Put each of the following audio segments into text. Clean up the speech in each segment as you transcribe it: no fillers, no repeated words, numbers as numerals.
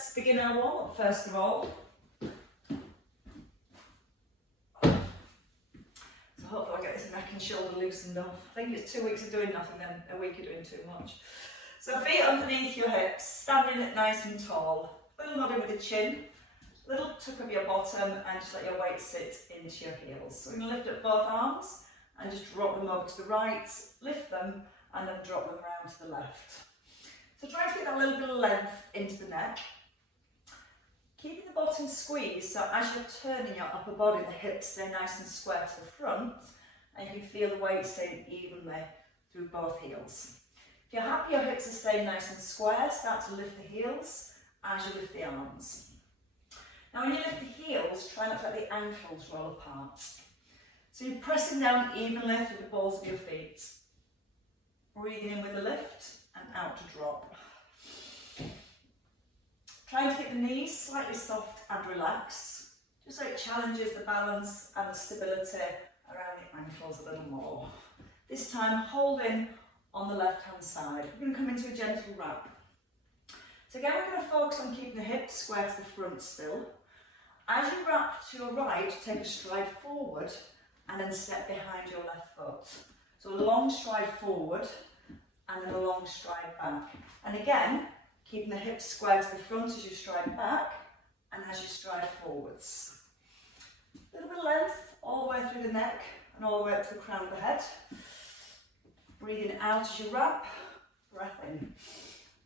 let's begin our warm-up first of all. So hopefully I get this neck and shoulder loosened off. I think it's 2 weeks of doing nothing, then a week of doing too much. So feet underneath your hips, standing it nice and tall. Little nodding with the chin, little tuck of your bottom, and just let your weight sit into your heels. So we're going to lift up both arms and just drop them over to the right, lift them, and then drop them round to the left. So try to get that little bit of length into the neck. Keeping the bottom squeezed, so as you're turning your upper body, the hips stay nice and square to the front, and you can feel the weight staying evenly through both heels. If you're happy your hips are staying nice and square, start to lift the heels as you lift the arms. Now when you lift the heels, try not to let the ankles roll apart. So you're pressing down evenly through the balls of your feet. Breathing in with a lift and out to drop. Try and keep the knees slightly soft and relaxed, just so it challenges the balance and the stability around the ankles a little more. This time holding on the left hand side. We're going to come into a gentle wrap. So again we're going to focus on keeping the hips square to the front still. As you wrap to your right, take a stride forward and then step behind your left foot. So a long stride forward and then a long stride back. And again, keeping the hips square to the front as you stride back and as you stride forwards. A little bit of length all the way through the neck and all the way up to the crown of the head. Breathing out as you wrap, breath in.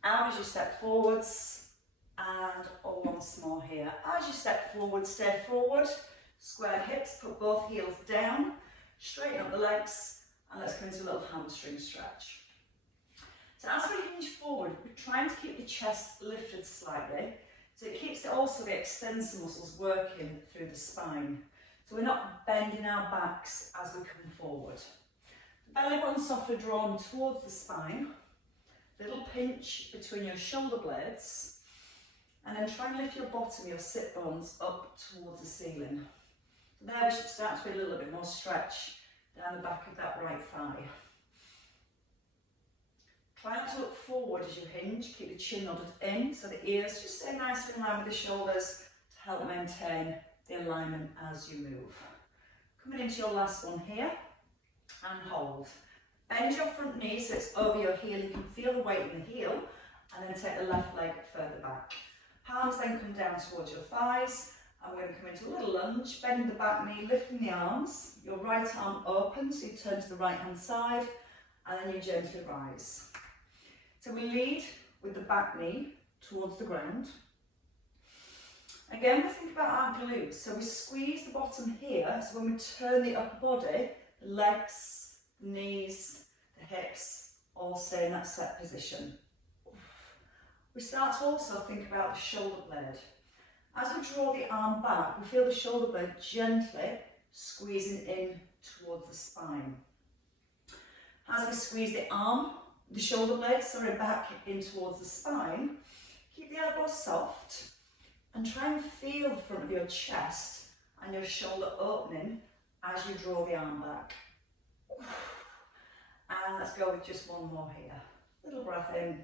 Out as you step forwards, and once more here. As you step forward, stay forward, square hips, put both heels down, straighten up the legs, and let's come into a little hamstring stretch. So as we hinge forward, we're trying to keep the chest lifted slightly, so it keeps also the extensor muscles working through the spine. So we're not bending our backs as we come forward. The belly button softly drawn towards the spine, little pinch between your shoulder blades, and then try and lift your bottom, your sit bones up towards the ceiling. So there we should start to feel a little bit more stretch down the back of that right thigh. Try not to look forward as you hinge, keep the chin nodded in, so the ears just stay nice in line with the shoulders to help maintain the alignment as you move. Coming into your last one here, and hold. Bend your front knee so it's over your heel, you can feel the weight in the heel, and then take the left leg further back. Palms then come down towards your thighs, and we're going to come into a little lunge, bending the back knee, lifting the arms, your right arm open, so you turn to the right hand side, and then you gently rise. So we lead with the back knee towards the ground. Again, we think about our glutes, so we squeeze the bottom here, so when we turn the upper body, the legs, the knees, the hips, all stay in that set position. We start to also think about the shoulder blade. As we draw the arm back, we feel the shoulder blade gently squeezing in towards the spine. As we squeeze the shoulder blade, back in towards the spine, keep the elbows soft and try and feel the front of your chest and your shoulder opening as you draw the arm back. And let's go with just one more here. Little breath in,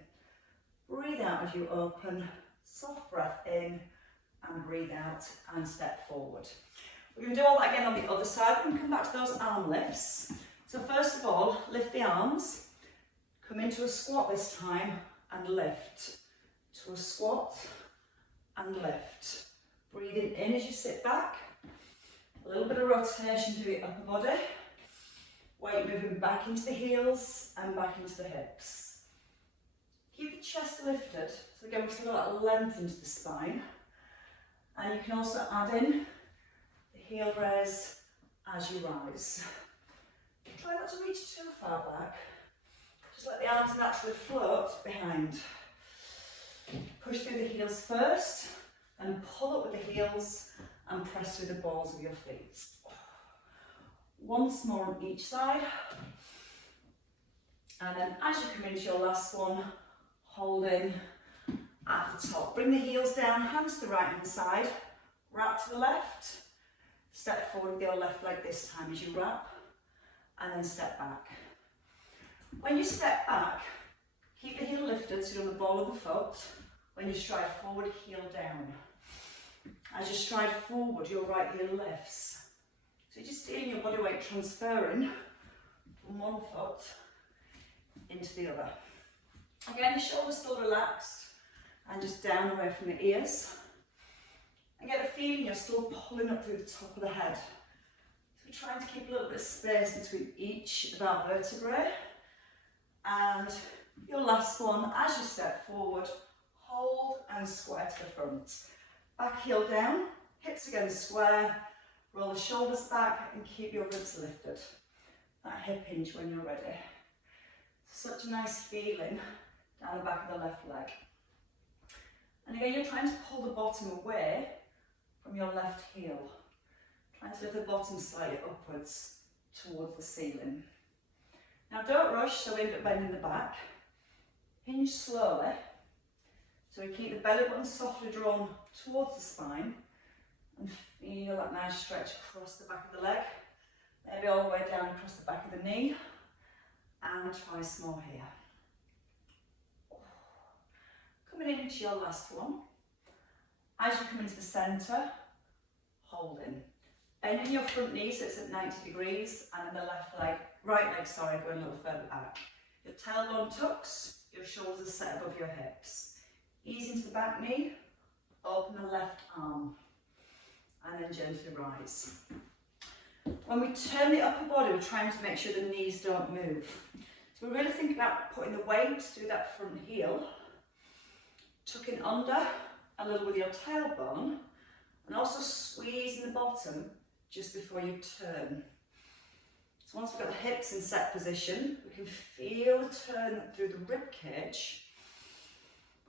breathe out as you open, soft breath in, and breathe out and step forward. We're going to do all that again on the other side. We're going to come back to those arm lifts. So first of all, lift the arms, come into a squat this time and lift. To a squat and lift. Breathing in as you sit back. A little bit of rotation to the upper body. Weight moving back into the heels and back into the hips. Keep the chest lifted, so again we've still got that length into the spine. And you can also add in the heel raise as you rise. Try not to reach too far back. Just let the arms naturally float behind. Push through the heels first, and pull up with the heels and press through the balls of your feet. Once more on each side. And then as you come into your last one, holding at the top. Bring the heels down, hands to the right hand side, wrap to the left, step forward with your left leg this time as you wrap, and then step back. When you step back, keep the heel lifted so you're on the ball of the foot. When you stride forward, heel down. As you stride forward, your right heel lifts. So you're just feeling your body weight transferring from one foot into the other. Again, the shoulders still relaxed and just down away from the ears. And get the feeling you're still pulling up through the top of the head. So we're trying to keep a little bit of space between each of our vertebrae. And your last one, as you step forward, hold and square to the front. Back heel down, hips again square, roll the shoulders back and keep your ribs lifted. That hip hinge when you're ready. Such a nice feeling down the back of the left leg. And again, you're trying to pull the bottom away from your left heel. Trying to lift the bottom slightly upwards towards the ceiling. Now don't rush, so we end up bending the back. Hinge slowly. So we keep the belly button softly drawn towards the spine and feel that nice stretch across the back of the leg. Maybe all the way down across the back of the knee. And twice more here. Coming into your last one. As you come into the centre, holding. Bending your front knee so it's at 90 degrees and then the right leg, going a little further back. Your tailbone tucks, your shoulders are set above your hips. Ease into the back knee, open the left arm, and then gently rise. When we turn the upper body, we're trying to make sure the knees don't move. So we really think about putting the weight through that front heel, tucking under a little with your tailbone, and also squeezing the bottom just before you turn. So once we've got the hips in set position, we can feel the turn through the rib cage.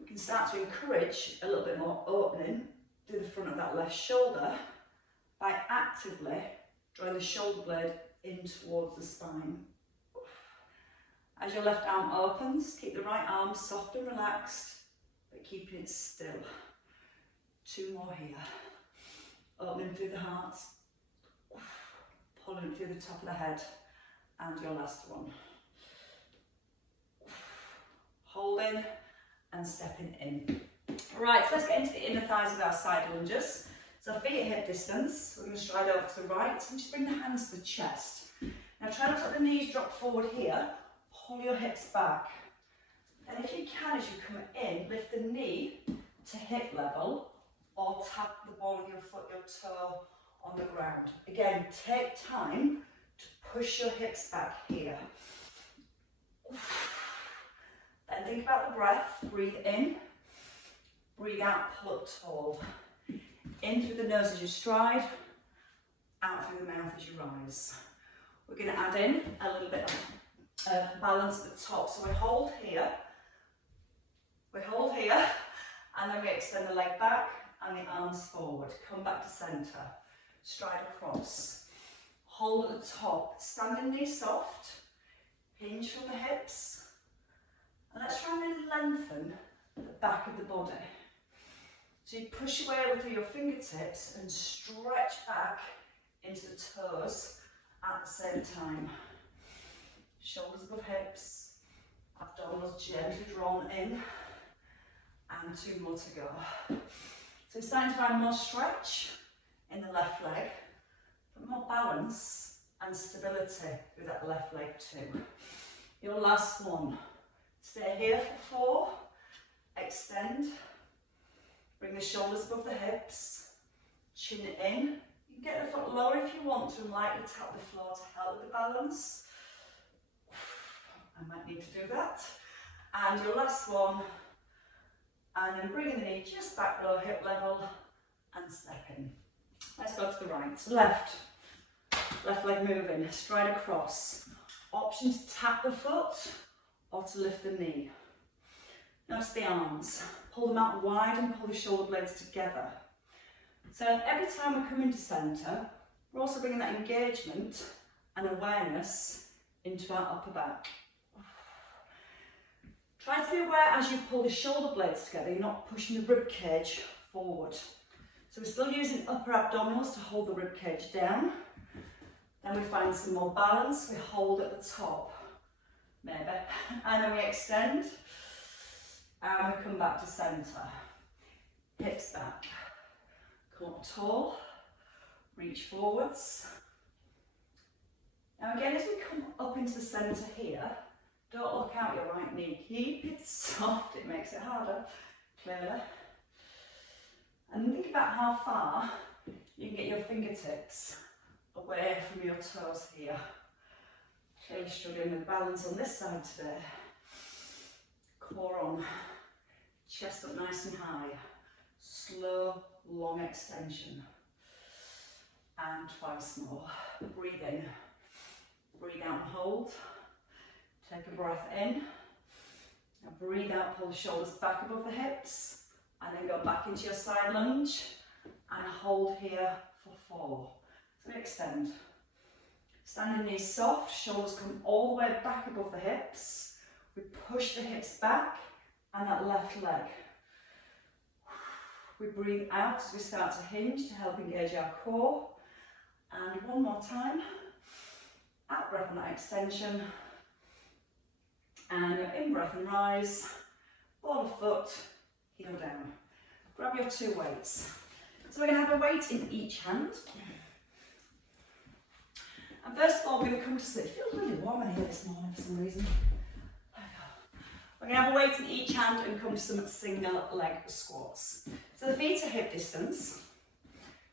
We can start to encourage a little bit more opening through the front of that left shoulder by actively drawing the shoulder blade in towards the spine. As your left arm opens, keep the right arm soft and relaxed, but keeping it still. 2 more here. Opening through the heart, pulling through the top of the head, and your last one. Holding and stepping in. Right, so let's get into the inner thighs with our side lunges. So feet at hip distance, we're going to stride over to the right and just bring the hands to the chest. Now try not to let the knees drop forward here, pull your hips back. And if you can, as you come in, lift the knee to hip level or tap the ball of your foot, your toe on the ground. Again, take time to push your hips back here. Then think about the breath, breathe in, breathe out, pull up tall. In through the nose as you stride, out through the mouth as you rise. We're going to add in a little bit of balance at the top. So we hold here, and then we extend the leg back and the arms forward. Come back to centre, stride across. Hold at the top, standing knee soft, hinge from the hips. And let's try and really lengthen the back of the body. So you push away through your fingertips and stretch back into the toes at the same time. Shoulders above hips, abdominals gently drawn in, and 2 more to go. So we're starting to find more stretch in the left leg, but more balance and stability with that left leg too. Your last one. Stay here for 4, extend, bring the shoulders above the hips, chin in. You can get the foot lower if you want to and lightly tap the floor to help with the balance. I might need to do that. And your last one, and then bringing the knee just back below hip level and step in. Let's go to the right, left leg moving, stride across. Option to tap the foot or to lift the knee. Notice the arms, pull them out wide and pull the shoulder blades together. So every time we come into centre, we're also bringing that engagement and awareness into our upper back. Try to be aware as you pull the shoulder blades together, you're not pushing the rib cage forward. So we're still using upper abdominals to hold the rib cage down. Then we find some more balance, we hold at the top, maybe, and then we extend, And we come back to centre. Hips back. Come up tall. Reach forwards. Now again, as we come up into the centre here, don't look out your right knee. Keep it soft, it makes it harder, clearly. And think about how far you can get your fingertips away from your toes here. Clearly struggling with balance on this side today. Core on, chest up nice and high. Slow, long extension. And twice more. Breathe in. Breathe out and hold. Take a breath in. Now breathe out, pull the shoulders back above the hips. And then go back into your side lunge. And hold here for 4. So extend. Standing knees soft, shoulders come all the way back above the hips. We push the hips back and that left leg. We breathe out as we start to hinge to help engage our core. And one more time. Out breath on that extension. And in breath and rise. Ball of foot, heel down. Grab your 2 weights. So we're going to have a weight in each hand. And first of all, we're going to come to sit. It feels really warm in here this morning for some reason. We're going to have a weight in each hand and come to some single leg squats. So the feet are hip distance.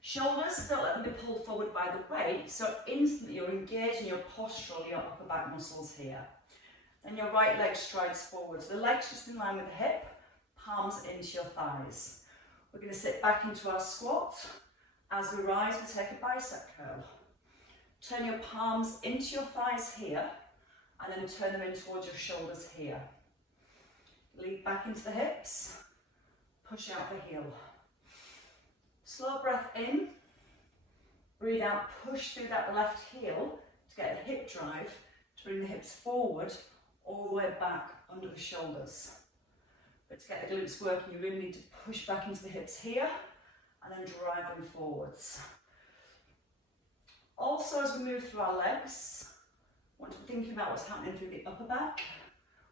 Shoulders, don't let them be pulled forward by the weight, so instantly you're engaging your postural, your upper back muscles here. Then your right leg strides forward. So the leg's just in line with the hip, palms into your thighs. We're going to sit back into our squat. As we rise, we take a bicep curl. Turn your palms into your thighs here, and then turn them in towards your shoulders here. Lead back into the hips, push out the heel. Slow breath in, breathe out, push through that left heel to get the hip drive, to bring the hips forward, all the way back under the shoulders. But to get the glutes working, you really need to push back into the hips here, and then drive them forwards. Also, as we move through our legs, I want to be thinking about what's happening through the upper back.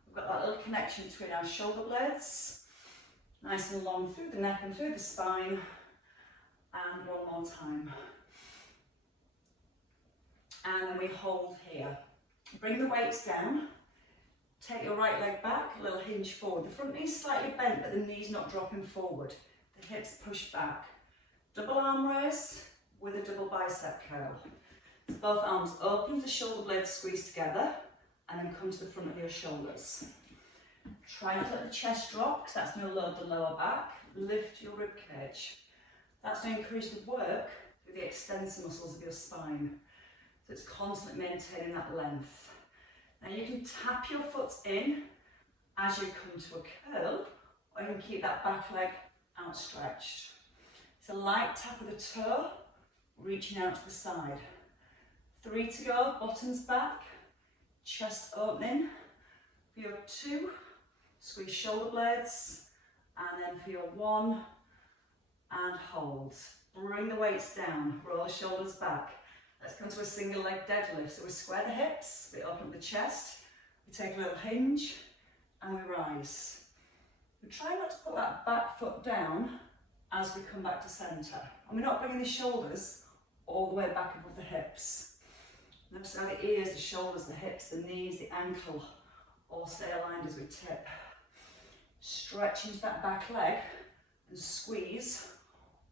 We've got that little connection between our shoulder blades, nice and long through the neck and through the spine. And one more time. And then we hold here. Bring the weights down. Take your right leg back, a little hinge forward. The front knee's slightly bent, but the knee's not dropping forward. The hips push back. Double arm raise with a double bicep curl. So both arms open, the shoulder blades squeeze together, and then come to the front of your shoulders. Try not to let the chest drop, because that's going to load the lower back. Lift your rib cage. That's going to encourage the work through the extensor muscles of your spine. So it's constantly maintaining that length. Now you can tap your foot in as you come to a curl, or you can keep that back leg outstretched. It's a light tap with the toe, reaching out to the side. 3 to go, bottoms back, chest opening. For your 2, squeeze shoulder blades, and then for your 1, and hold. Bring the weights down, roll the shoulders back. Let's come to a single leg deadlift. So we square the hips, we open up the chest, we take a little hinge, and we rise. We try not to put that back foot down as we come back to centre. And we're not bringing the shoulders all the way back above the hips. Notice how the ears, the shoulders, the hips, the knees, the ankle all stay aligned as we tip. Stretch into that back leg and squeeze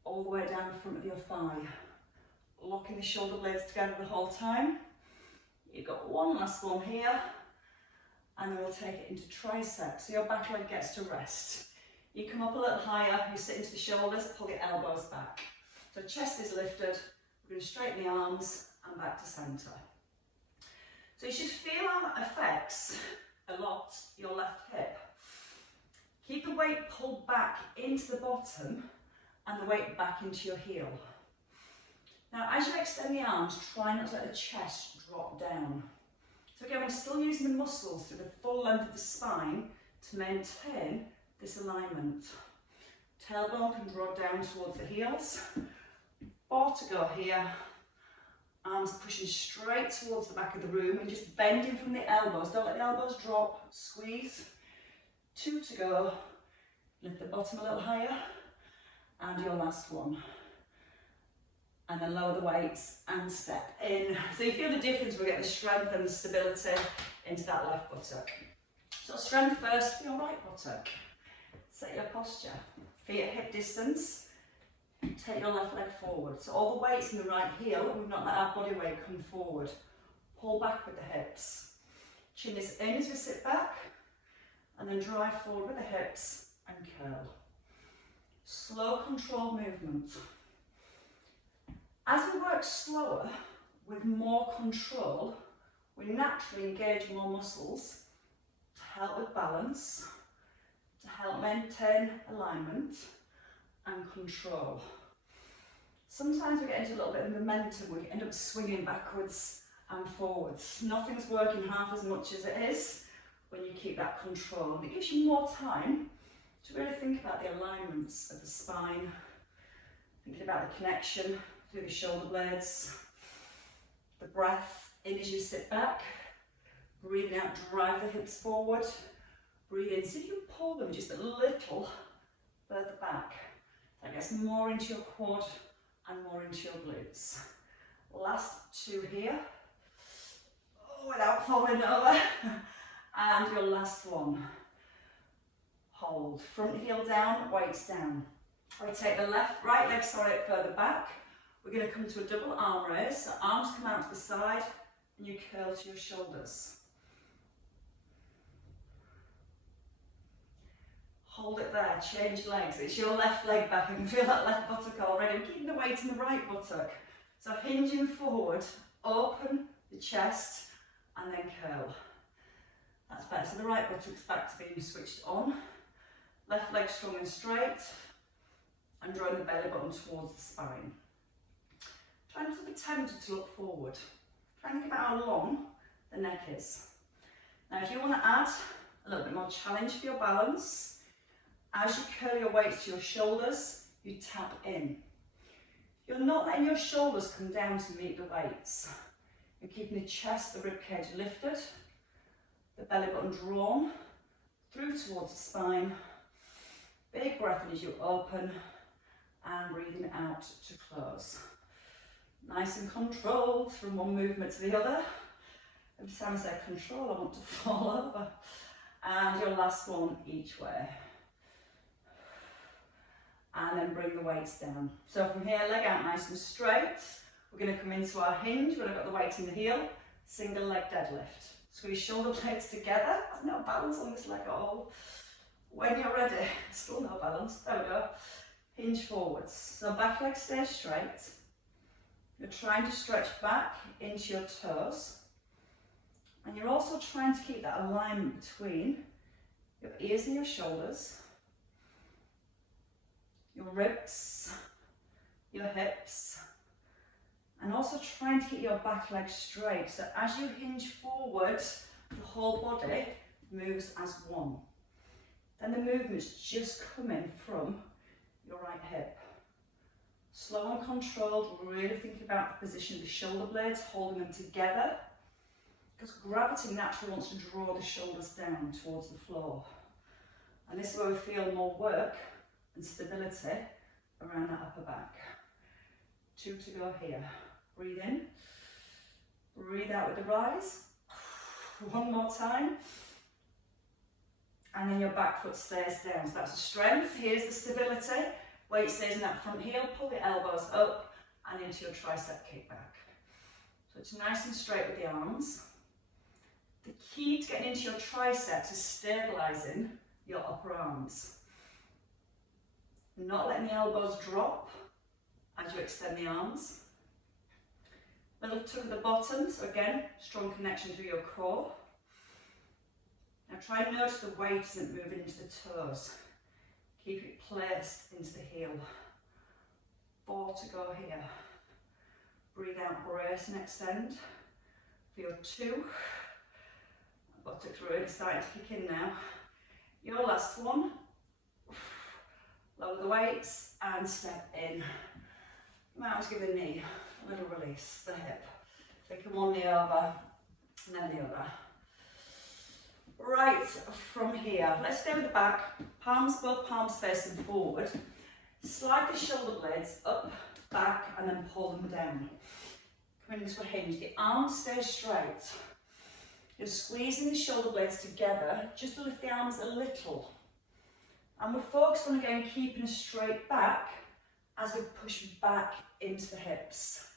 all the way down the front of your thigh. Locking the shoulder blades together the whole time. You've got one last one here, and then we'll take it into tricep. So your back leg gets to rest. You come up a little higher, you sit into the shoulders, pull your elbows back. So chest is lifted, we're going to straighten the arms and back to centre. So you should feel how that affects a lot your left hip. Keep the weight pulled back into the bottom and the weight back into your heel. Now as you extend the arms, try not to let the chest drop down. So again, we're still using the muscles through the full length of the spine to maintain this alignment. Tailbone can draw down towards the heels. 4 to go here. Arms pushing straight towards the back of the room and just bending from the elbows. Don't let the elbows drop. Squeeze. 2 to go. Lift the bottom a little higher, and your last one. And then lower the weights and step in. So you feel the difference, we get the strength and the stability into that left buttock. So strength first for your right buttock. Set your posture, feet at hip distance. Take your left leg forward. So all the weight's in the right heel, we've not let our body weight come forward. Pull back with the hips. Chin is in as we sit back, and then drive forward with the hips and curl. Slow, controlled movement. As we work slower, with more control, we naturally engage more muscles to help with balance, to help maintain alignment and control. Sometimes we get into a little bit of momentum, we end up swinging backwards and forwards. Nothing's working half as much as it is when you keep that control. And it gives you more time to really think about the alignments of the spine, thinking about the connection through the shoulder blades, the breath in as you sit back, breathing out, drive the hips forward, breathe in, see if you can pull them just a little further back. That gets more into your quad and more into your glutes. Last two here, without falling over, and your last one. Hold, front heel down, weights down. We take the right leg further back. We're going to come to a double arm raise, so arms come out to the side and you curl to your shoulders. Hold it there, change legs. It's your left leg back. I can feel that left buttock already. I'm keeping the weight in the right buttock. So hinging forward, open the chest and then curl. That's better. So the right buttock's back to being switched on. Left leg strong and straight, and drawing the belly button towards the spine. Try not to be tempted to look forward. Try and think about how long the neck is. Now if you want to add a little bit more challenge for your balance, as you curl your weights to your shoulders, you tap in. You're not letting your shoulders come down to meet the weights. You're keeping the chest, the ribcage lifted, the belly button drawn through towards the spine. Big breath in as you open and breathing out to close. Nice and controlled from one movement to the other. Every time I say control, I want to fall over. And your last one each way. And then bring the weights down. So from here, leg out nice and straight. We're going to come into our hinge when I've got the weight in the heel. Single leg deadlift. Squeeze shoulder blades together. There's no balance on this leg at all. When you're ready, still no balance. There we go. Hinge forwards. So back leg stays straight. You're trying to stretch back into your toes. And you're also trying to keep that alignment between your ears and your shoulders, your ribs, your hips, and also trying to keep your back leg straight. So as you hinge forward, the whole body moves as one. Then the movement's just coming from your right hip. Slow and controlled, really think about the position of the shoulder blades, holding them together, because gravity naturally wants to draw the shoulders down towards the floor. And this is where we feel more work and stability around that upper back. 2 to go here. Breathe in, breathe out with the rise. One more time. And then your back foot stays down. So that's the strength. Here's the stability. Weight stays in that front heel. Pull the elbows up and into your tricep kickback. So it's nice and straight with the arms. The key to getting into your triceps is stabilising your upper arms. Not letting the elbows drop as you extend the arms. Little tuck at the bottom. So again, strong connection through your core. Now try and notice the weight isn't moving into the toes. Keep it placed into the heel. 4 to go here. Breathe out, brace and extend. For your 2. Buttocks really starting to kick in now. Your last one. Lower the weights and step in. You might want to give the knee a little release, the hip. Take one knee over and then the other. Right, from here, let's stay with the back, both palms facing forward. Slide the shoulder blades up, back, and then pull them down. Coming into a hinge, the arms stay straight. You're squeezing the shoulder blades together, just to lift the arms a little. And we're focused on, again, keeping a straight back as we push back into the hips.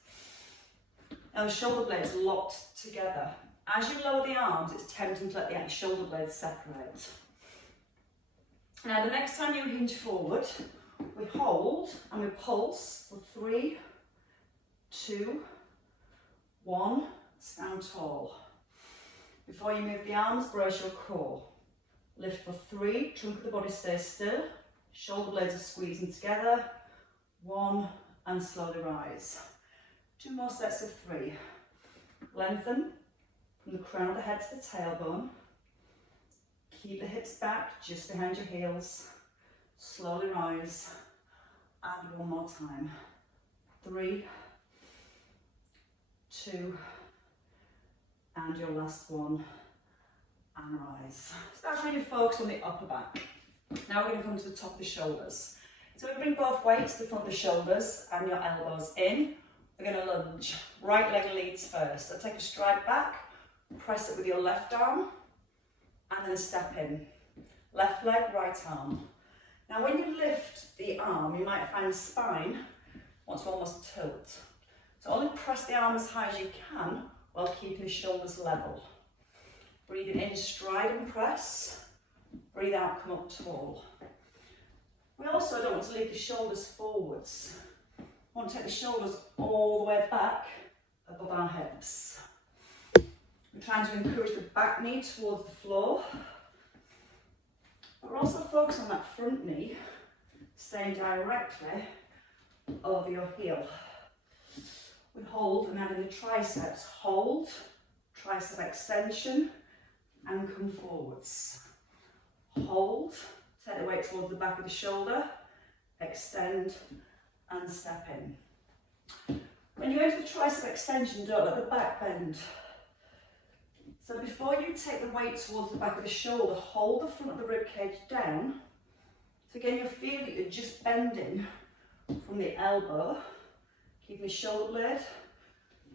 Now the shoulder blades locked together. As you lower the arms, it's tempting to let the shoulder blades separate. Now the next time you hinge forward, we hold and we pulse for 3, 2, 1, stand tall. Before you move the arms, brace your core. Lift for 3, trunk of the body stays still, shoulder blades are squeezing together, 1, and slowly rise. 2 more sets of 3. Lengthen from the crown of the head to the tailbone. Keep the hips back just behind your heels. Slowly rise. And 1 more time. 3, 2, and your last one. And rise. So that's really focused on the upper back. Now we're going to come to the top of the shoulders. So we bring both weights to the front of the shoulders and your elbows in. We're going to lunge. Right leg leads first. So take a stride back, press it with your left arm, and then step in. Left leg, right arm. Now when you lift the arm, you might find the spine wants to almost tilt. So only press the arm as high as you can while keeping the shoulders level. Breathing in, stride and press. Breathe out, come up tall. We also don't want to lead the shoulders forwards. We want to take the shoulders all the way back above our hips. We're trying to encourage the back knee towards the floor. But we're also focused on that front knee staying directly over your heel. We hold and add in the triceps. Hold, tricep extension, and come forwards. Hold, take the weight towards the back of the shoulder, extend, and step in. When you enter the tricep extension, don't let the back bend. So before you take the weight towards the back of the shoulder, hold the front of the rib cage down. So again, you'll feel that you're just bending from the elbow, keeping the shoulder blade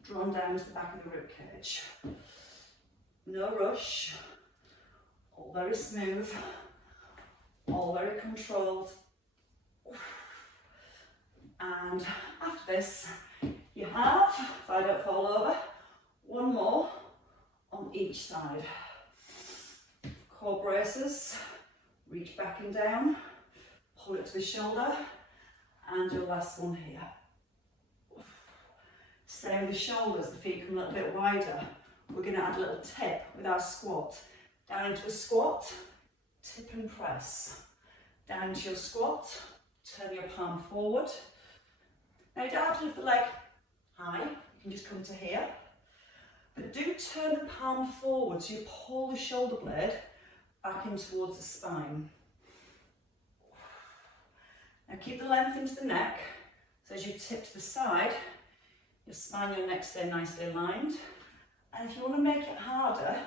drawn down to the back of the rib cage. No rush, all very smooth, all very controlled. And after this, you have, if I don't fall over, 1 more on each side. Core braces, reach back and down, pull it to the shoulder, and your last one here. Stay with the shoulders, the feet come a little bit wider. We're going to add a little tip with our squat. Down into a squat, tip and press. Down into your squat, turn your palm forward. Now you don't have to lift the leg high, you can just come to here. But do turn the palm forward so you pull the shoulder blade back in towards the spine. Now keep the length into the neck, so as you tip to the side, your spine and your neck stay nicely aligned. And if you want to make it harder,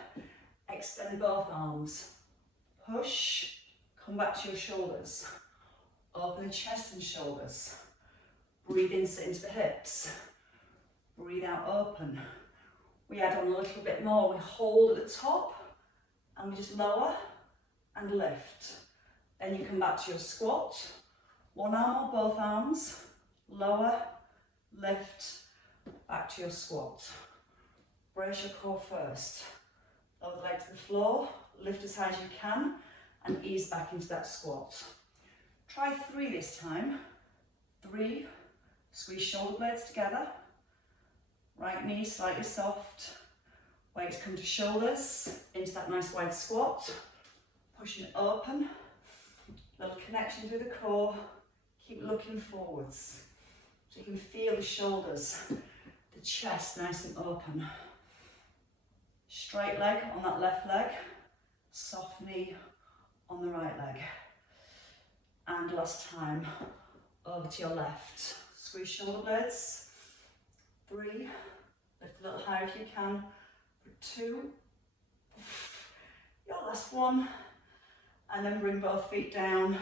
extend both arms. Push, come back to your shoulders. Open the chest and shoulders. Breathe in, sit into the hips. Breathe out, open. We add on a little bit more. We hold at the top and we just lower and lift. Then you come back to your squat. 1 arm or both arms. Lower, lift, back to your squat. Brace your core first. Lower the leg to the floor, lift as high as you can, and ease back into that squat. Try 3 this time. 3, squeeze shoulder blades together. Right knee slightly soft. Weights come to shoulders, into that nice wide squat. Pushing it open. Little connection through the core. Keep looking forwards. So you can feel the shoulders, the chest nice and open. Straight leg on that left leg. Soft knee on the right leg. And last time, over to your left. Squeeze shoulder blades. 3, lift a little higher if you can. For 2, your last Last one. And then bring both feet down,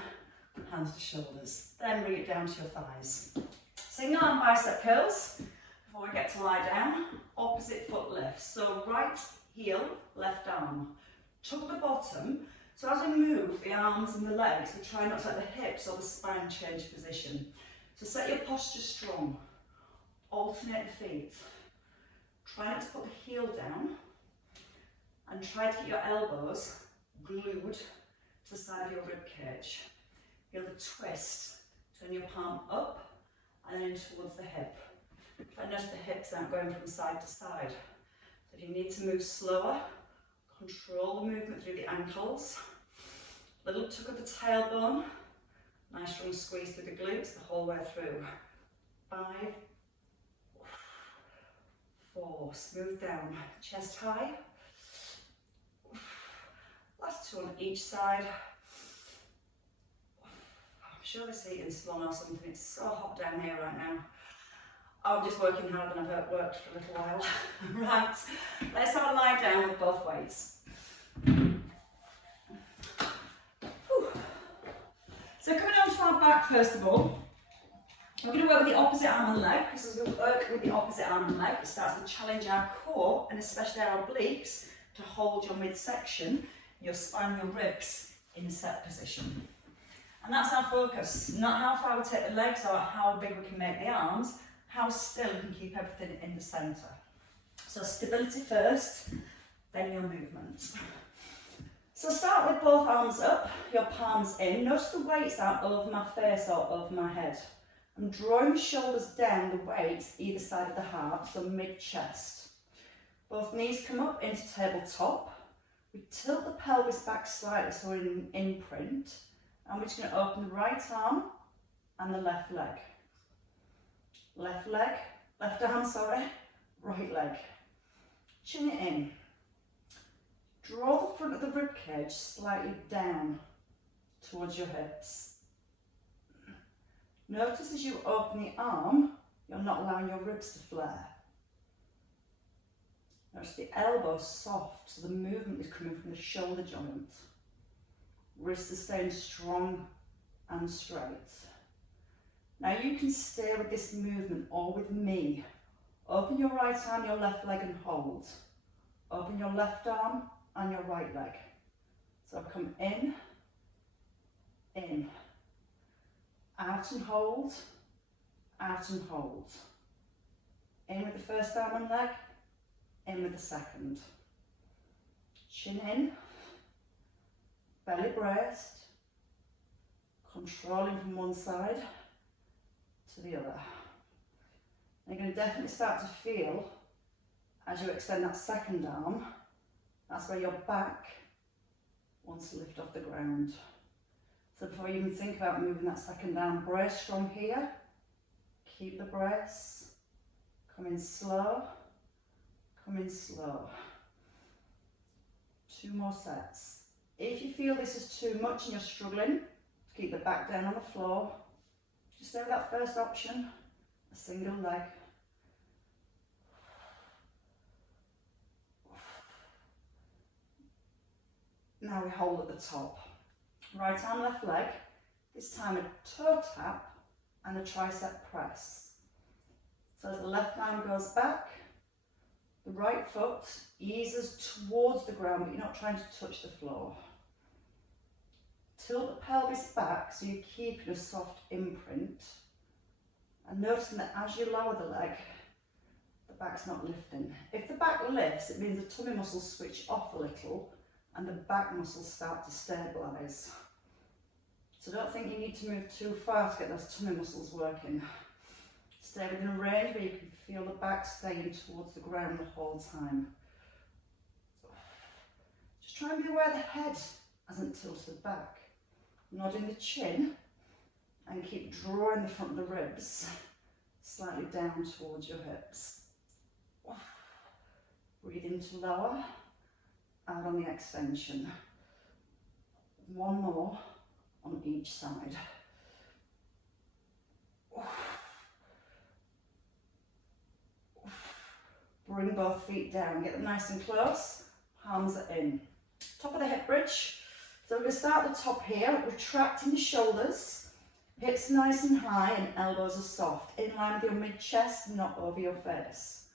hands to shoulders. Then bring it down to your thighs. Single arm bicep curls. Before we get to lie down, opposite foot lifts. So right heel, left arm. Tuck the bottom. So as we move the arms and the legs, we try not to let the hips or the spine change position. So set your posture strong. Alternate the feet. Try not to put the heel down. And try to get your elbows glued to the side of your rib cage. Feel the twist. Turn your palm up and then in towards the hip. Try to notice the hips aren't going from side to side. So if you need to move slower, control the movement through the ankles. Little tuck of the tailbone. Nice strong squeeze through the glutes the whole way through. 5, 4, smooth down, chest high. Last 2 on each side. I'm sure this heating's slung or something. It's so hot down here right now. I'm just working harder than I've worked for a little while. Right, let's have a lie down with both weights. Whew. So coming onto our back first of all, we're going to work with the opposite arm and leg, because as we work with the opposite arm and leg, it starts to challenge our core and especially our obliques to hold your midsection, your spine, your ribs in set position. And that's our focus, not how far we take the legs or how big we can make the arms, how still we can keep everything in the centre. So stability first, then your movement. So start with both arms up, your palms in. Notice the weights aren't over my face or over my head. I'm drawing the shoulders down, the weights either side of the heart, so mid-chest. Both knees come up into tabletop. We tilt the pelvis back slightly so we're in imprint. And we're just going to open the right arm and the left leg. Left leg, left arm, sorry, right leg. Chin it in. Draw the front of the rib cage slightly down towards your hips. Notice as you open the arm, you're not allowing your ribs to flare. Notice the elbow soft, so the movement is coming from the shoulder joint. Wrists are staying strong and straight. Now you can stay with this movement or with me. Open your right arm, your left leg and hold. Open your left arm and your right leg. So come in, out and hold, out and hold. In with the first arm and leg, in with the second. Chin in, belly braced, controlling from one side to the other. You're going to definitely start to feel, as you extend that second arm, that's where your back wants to lift off the ground. So before you even think about moving that second arm, brace strong here, keep the brace, come in slow, come in slow. 2 more sets. If you feel this is too much and you're struggling to keep the back down on the floor, just stay with that first option, a single leg. Now we hold at the top. Right arm, left leg. This time a toe tap and a tricep press. So as the left arm goes back, the right foot eases towards the ground, but you're not trying to touch the floor. Tilt the pelvis back so you keep your soft imprint. And noticing that as you lower the leg, the back's not lifting. If the back lifts, it means the tummy muscles switch off a little and the back muscles start to stabilise. So don't think you need to move too far to get those tummy muscles working. Stay within a range where you can feel the back staying towards the ground the whole time. Just try and be aware the head hasn't tilted back. Nodding the chin and keep drawing the front of the ribs slightly down towards your hips. Breathe in to lower, out on the extension. 1 more on each side. Bring both feet down, get them nice and close, palms are in. Top of the hip bridge. So we're going to start at the top here, retracting the shoulders, hips nice and high and elbows are soft, in line with your mid-chest, not over your face.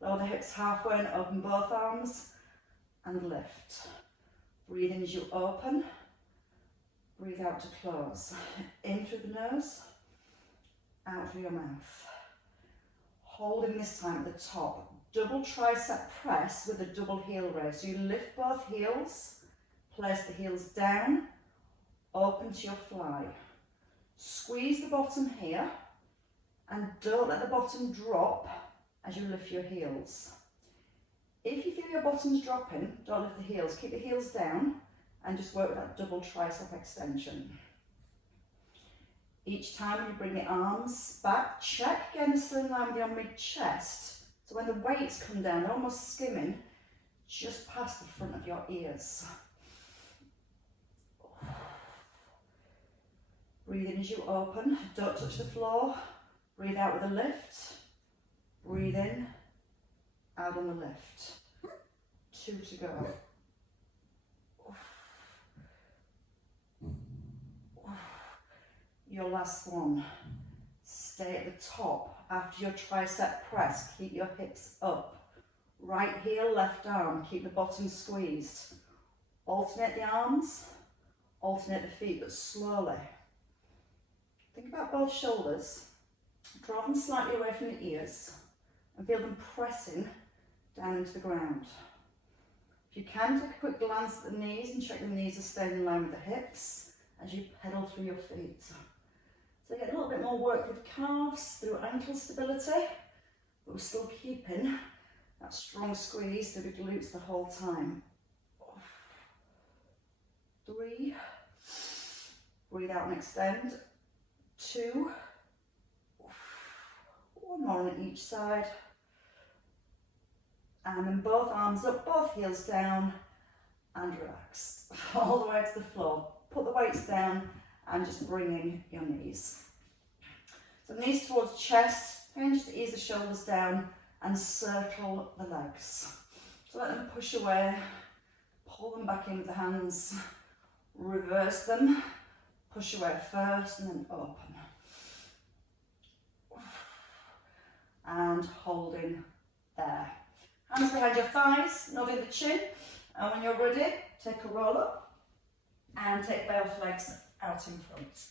Lower the hips halfway and open both arms and lift. Breathe in as you open, breathe out to close. In through the nose, out through your mouth. Holding this time at the top, double tricep press with a double heel raise. So you lift both heels, place the heels down, open to your fly. Squeeze the bottom here and don't let the bottom drop as you lift your heels. If you feel your bottom's dropping, don't lift the heels. Keep the heels down and just work with that double tricep extension. Each time you bring the arms back, check again the still in line with your mid-chest. So when the weights come down, they're almost skimming just past the front of your ears. Breathe in as you open, don't touch the floor. Breathe out with a lift. Breathe in, out on the lift. 2 to go. Your last one. Stay at the top. After your tricep press, keep your hips up. Right heel, left arm, keep the bottom squeezed. Alternate the arms, alternate the feet, but slowly. Think about both shoulders. Draw them slightly away from the ears and feel them pressing down into the ground. If you can, take a quick glance at the knees and check the knees are staying in line with the hips as you pedal through your feet. So get a little bit more work with calves through ankle stability, but we're still keeping that strong squeeze through the glutes the whole time. 3, breathe out and extend. 2, 1 more on each side. And then both arms up, both heels down, and relax. All the way to the floor. Put the weights down and just bring in your knees. So knees towards chest, and just ease the shoulders down and circle the legs. So let them push away, pull them back in with the hands, reverse them, push away first and then open. And holding there. Hands behind your thighs, nodding the chin. And when you're ready, take a roll up and take both legs out in front.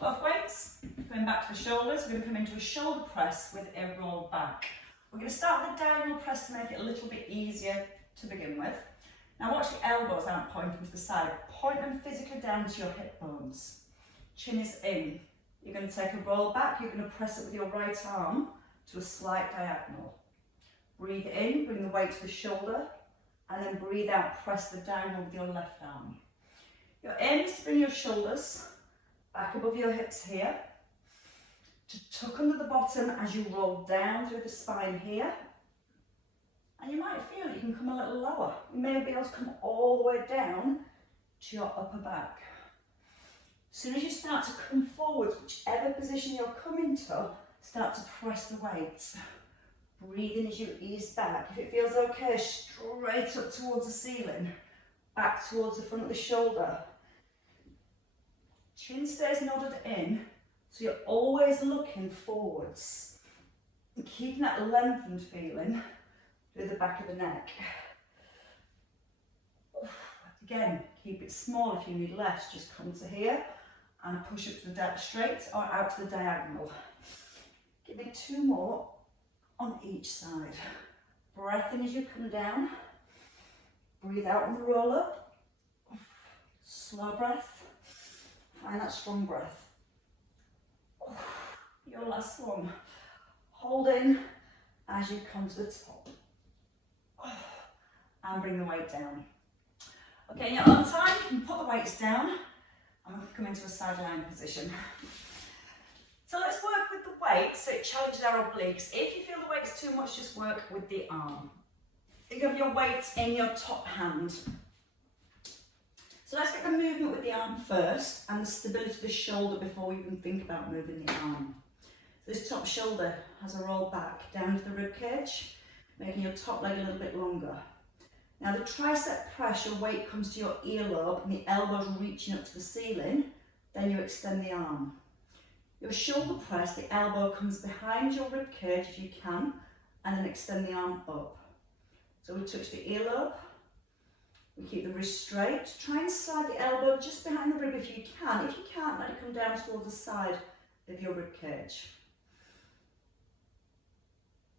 Both weights, going back to the shoulders. We're going to come into a shoulder press with a roll back. We're going to start with a diagonal press to make it a little bit easier to begin with. Now watch the elbows aren't pointing to the side. Point them physically down to your hip bones. Chin is in. You're going to take a roll back. You're going to press it with your right arm to a slight diagonal. Breathe in, bring the weight to the shoulder, and then breathe out, press the diagonal with your left arm. Your aim is to bring your shoulders back above your hips here, to tuck under the bottom as you roll down through the spine here. And you might feel you can come a little lower. You may be able to come all the way down to your upper back. As soon as you start to come forward, whichever position you're coming to, start to press the weight. Breathe in as you ease back. If it feels okay, straight up towards the ceiling, back towards the front of the shoulder. Chin stays nodded in, so you're always looking forwards. And keeping that lengthened feeling through the back of the neck. Again, keep it small. If you need less, just come to here and push up to the straight or out to the diagonal. Give me 2 more on each side. Breath in as you come down. Breathe out on the roll up. Slow breath. Find that strong breath. Your last one. Hold in as you come to the top. And bring the weight down. Okay, in your own time, you can put the weights down and we'll come into a side lying position. So let's work with the weights so it challenges our obliques. If you feel the weight's too much, just work with the arm. Think of your weight in your top hand. So let's get the movement with the arm first and the stability of the shoulder before we even think about moving the arm. This top shoulder has a roll back down to the rib cage, making your top leg a little bit longer. Now the tricep press, your weight comes to your earlobe and the elbow's reaching up to the ceiling, then you extend the arm. Your shoulder press, the elbow comes behind your rib cage if you can, and then extend the arm up. So we touch the earlobe, we keep the wrist straight, try and slide the elbow just behind the rib if you can. If you can't, let it come down towards the side of your rib cage.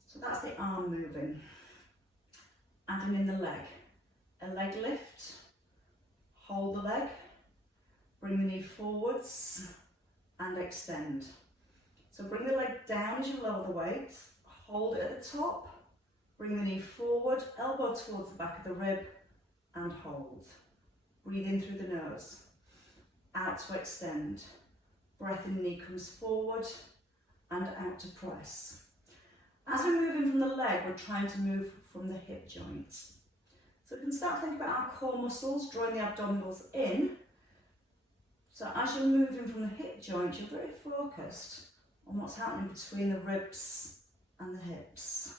So that's the arm moving. Adding in the leg. A leg lift, hold the leg, bring the knee forwards and extend. So bring the leg down as you lower the weight, hold it at the top, bring the knee forward, elbow towards the back of the rib and hold. Breathe in through the nose, out to extend. Breath in, knee comes forward and out to press. As we're moving from the leg, we're trying to move from the hip joints. So we can start thinking about our core muscles, drawing the abdominals in. So as you're moving from the hip joint, you're very focused on what's happening between the ribs and the hips.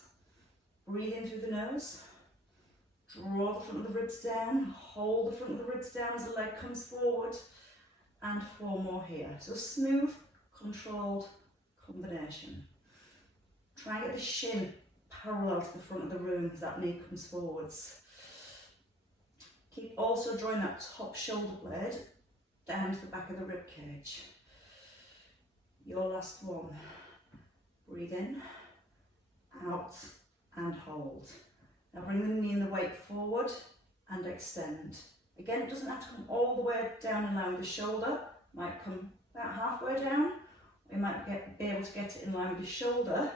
Breathe in through the nose. Draw the front of the ribs down. Hold the front of the ribs down as the leg comes forward. And 4 more here. So smooth, controlled combination. Try and get the shin parallel to the front of the room as that knee comes forwards. Keep also drawing that top shoulder blade down to the back of the rib cage. Your last one. Breathe in, out and hold. Now bring the knee and the weight forward and extend. Again, it doesn't have to come all the way down in line with the shoulder. It might come about halfway down. We might be able to get it in line with the shoulder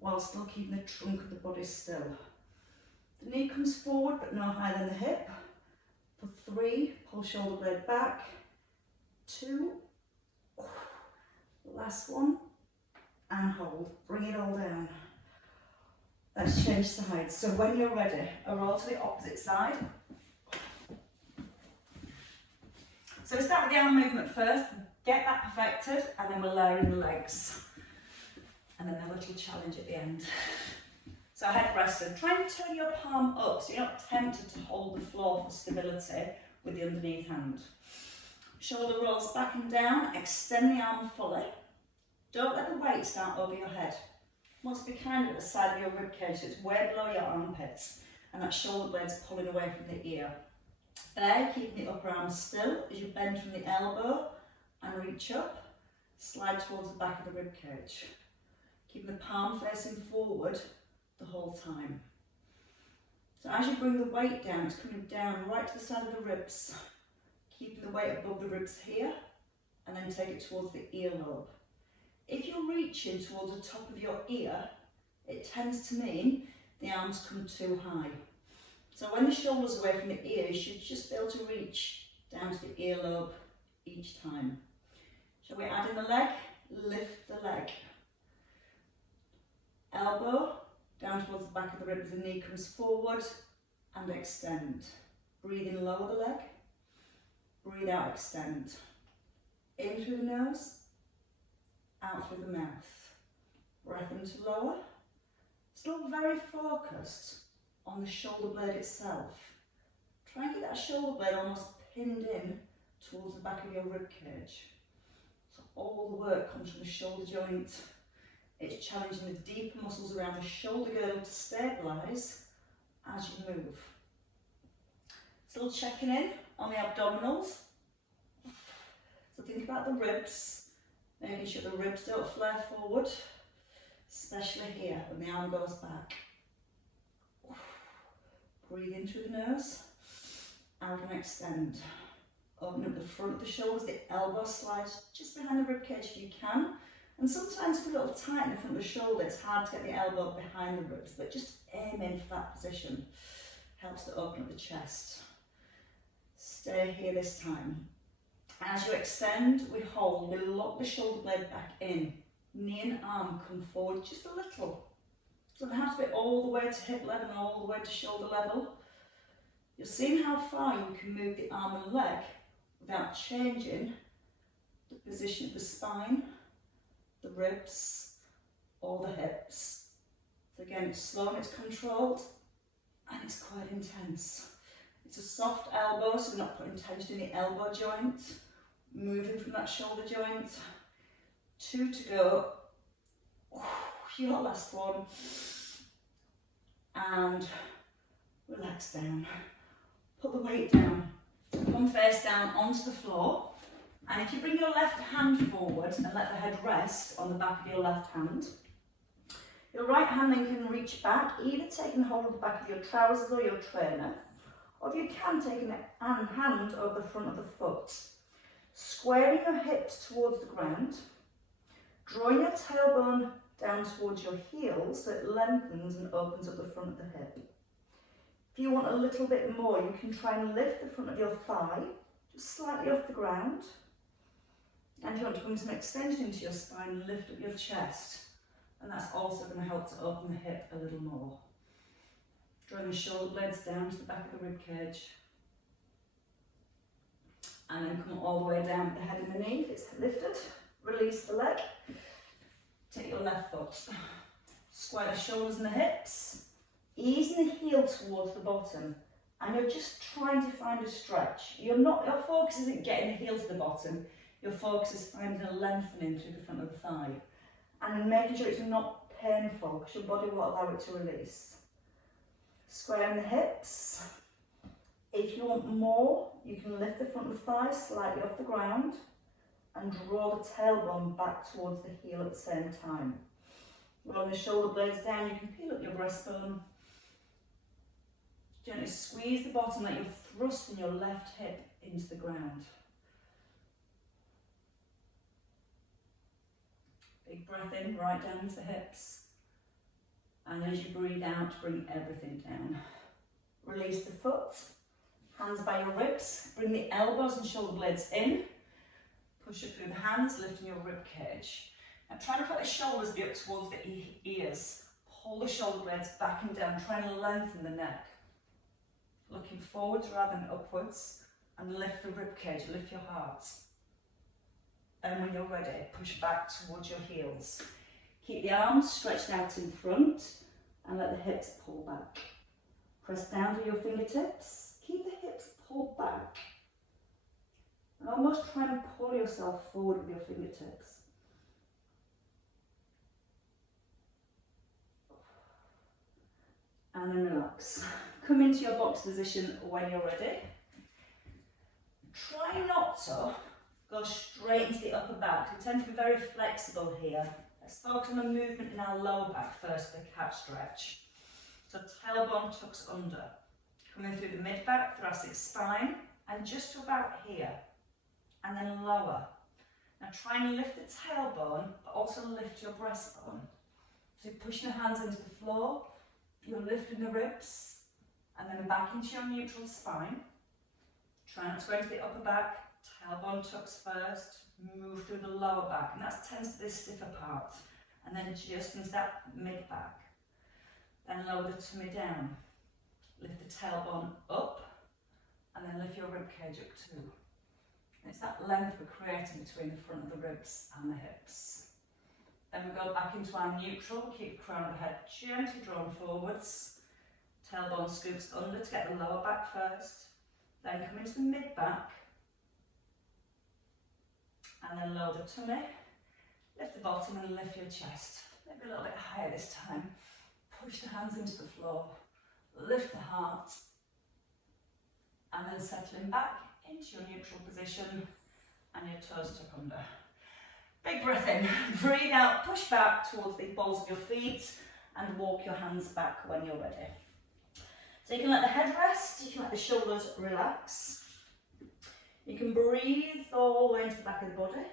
while still keeping the trunk of the body still. The knee comes forward but no higher than the hip. For 3, pull shoulder blade back. 2, last one, and hold. Bring it all down. Let's change sides. So when you're ready, a roll to the opposite side. So we start with the arm movement first, get that perfected, and then we'll layer in the legs. And then a little challenge at the end. So head rested. Try and turn your palm up so you're not tempted to hold the floor for stability with the underneath hand. Shoulder rolls back and down, extend the arm fully. Don't let the weight start over your head. It must be kind of at the side of your rib cage, so it's way below your armpits, and that shoulder blade's pulling away from the ear. There, keeping the upper arm still as you bend from the elbow and reach up, slide towards the back of the rib cage. Keeping the palm facing forward the whole time. So as you bring the weight down, it's coming down right to the side of the ribs, keeping the weight above the ribs here, and then take it towards the earlobe. If you're reaching towards the top of your ear, it tends to mean the arms come too high. So when the shoulder's away from the ear, you should just be able to reach down to the earlobe each time. Shall we add in the leg? Lift the leg. Elbow down towards the back of the rib as the knee comes forward and extend. Breathe in, lower the leg. Breathe out, extend. In through the nose, out through the mouth. Breath into lower. Still very focused on the shoulder blade itself. Try and get that shoulder blade almost pinned in towards the back of your rib cage. So all the work comes from the shoulder joint. It's challenging the deeper muscles around the shoulder girdle to stabilise as you move. Still checking in on the abdominals. So think about the ribs, making sure the ribs don't flare forward, especially here when the arm goes back. Breathe in through the nose, out and extend. Open up the front of the shoulders, the elbow slides just behind the rib cage if you can. And sometimes if a little tight in the front of the shoulder, it's hard to get the elbow behind the ribs, but just aim in for that position. Helps to open up the chest. Stay here this time. As you extend, we hold, we lock the shoulder blade back in. Knee and arm come forward just a little. Doesn't have to be all the way to hip level and all the way to shoulder level. You're seeing how far you can move the arm and leg without changing the position of the spine, the ribs, or the hips. So again, it's slow and it's controlled. and it's quite intense. It's a soft elbow, so we're not putting tension in the elbow joint, moving from that shoulder joint. 2 to go. Your last one. And relax down. Put the weight down. Come face down onto the floor. And if you bring your left hand forward and let the head rest on the back of your left hand, your right hand then can reach back, either taking hold of the back of your trousers or your trainer, or if you can, take a hand over the front of the foot. Squaring your hips towards the ground, drawing your tailbone down towards your heels so it lengthens and opens up the front of the hip. If you want a little bit more, you can try and lift the front of your thigh, just slightly off the ground. And if you want to bring some extension into your spine, lift up your chest. And that's also going to help to open the hip a little more. Drawing the shoulder blades down to the back of the rib cage. And then come all the way down with the head and the knee. If it's lifted, release the leg. Take your left foot. Square the shoulders and the hips. Easing the heel towards the bottom. And you're just trying to find a stretch. Your focus isn't getting the heel to the bottom. Your focus is finding a lengthening through the front of the thigh. And making sure it's not painful, because your body will allow it to release. Squaring the hips. If you want more, you can lift the front of the thigh slightly off the ground and draw the tailbone back towards the heel at the same time. Rolling the shoulder blades down, you can peel up your breastbone. Gently squeeze the bottom, let your thrust from your left hip into the ground. Big breath in, right down into the hips. And as you breathe out, bring everything down. Release the foot, hands by your ribs. Bring the elbows and shoulder blades in. Push up through the hands, lifting your rib cage. Now try to put the shoulders up towards the ears. Pull the shoulder blades back and down, try and lengthen the neck. Looking forwards rather than upwards. And lift the rib cage, lift your heart. And when you're ready, push back towards your heels. Keep the arms stretched out in front and let the hips pull back. Press down to your fingertips. Keep the hips pulled back. And almost try and pull yourself forward with your fingertips. And then relax. Come into your box position when you're ready. Try not to go straight into the upper back. We tend to be very flexible here. Let's focus on the movement in our lower back first, the cat stretch. So tailbone tucks under. Coming through the mid-back, thoracic spine, and just to about here. And then lower. Now try and lift the tailbone, but also lift your breastbone. So you're pushing the hands into the floor, you're lifting the ribs, and then back into your neutral spine. Try not to go into the upper back. Tailbone tucks first, move through the lower back, and that tends to be the stiffer part. And then just into that mid-back. Then lower the tummy down. Lift the tailbone up, and then lift your rib cage up too. And it's that length we're creating between the front of the ribs and the hips. Then we go back into our neutral, keep the crown of the head gently drawn forwards. Tailbone scoops under to get the lower back first. Then come into the mid-back. And then lower the tummy, lift the bottom and lift your chest. Maybe a little bit higher this time. Push the hands into the floor, lift the heart, and then settling back into your neutral position and your toes tuck under. Big breath in, breathe out, push back towards the balls of your feet and walk your hands back when you're ready. So you can let the head rest, you can let the shoulders relax. You can breathe all the way into the back of the body,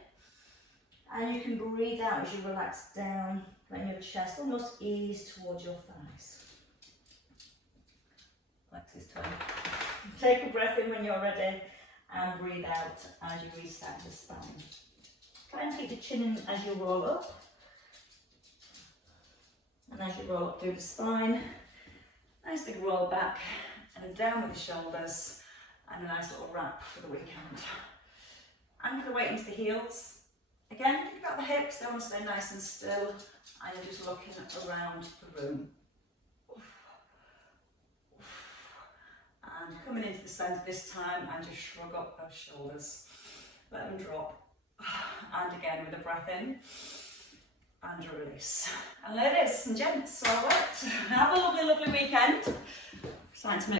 and you can breathe out as you relax down, letting your chest almost ease towards your thighs. Lex's turn. Take a breath in when you're ready, and breathe out as you reset your spine. Try and keep the chin in as you roll up, and as you roll up through the spine, nice big roll back, and down with the shoulders. And a nice little wrap for the weekend. Anchor the weight into the heels. Again, think about the hips, they want to stay nice and still, and you're just looking around the room. And coming into the centre this time and just shrug up those shoulders. Let them drop. And again with a breath in and a release. And ladies and gents, so have a lovely, lovely weekend. It's time to make